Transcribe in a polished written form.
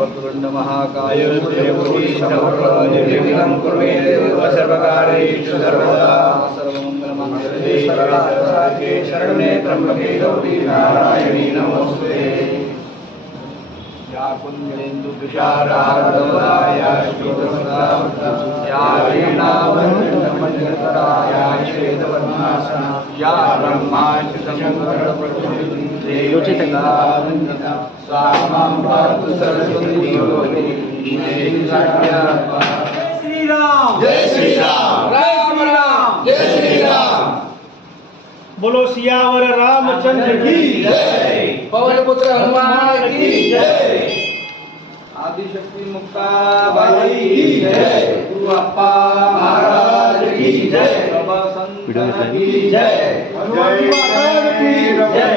वक्रतुंड महाकाय सूर्यकोटि समप्रभा निर्विघ्नं कुरु सर्वकार्येषु सर्वदा सर्वमंगलमांगल्ये शिवे शरण्ये त्र्यंबके गौरी नारायणी नमोस्तुते। या कुंजेन्दु तुषारहारधवलाय या वीणावन्दनमण्डलधराय श्वेतवर्णासना या ब्रह्माच्युतशङ्करप्रभुदेवचितगा सा मां पातु सरस्वती देववती श्री राम जय श्री राम राम राम जय श्री राम। बोलो सियावर रामचंद्र की जय, पवन पुत्र हनुमान की जय, आदिशक्ति मुक्ताबाई की जय, गुरु अप्पा महाराज की जय, बाबा संत की जय, जय जय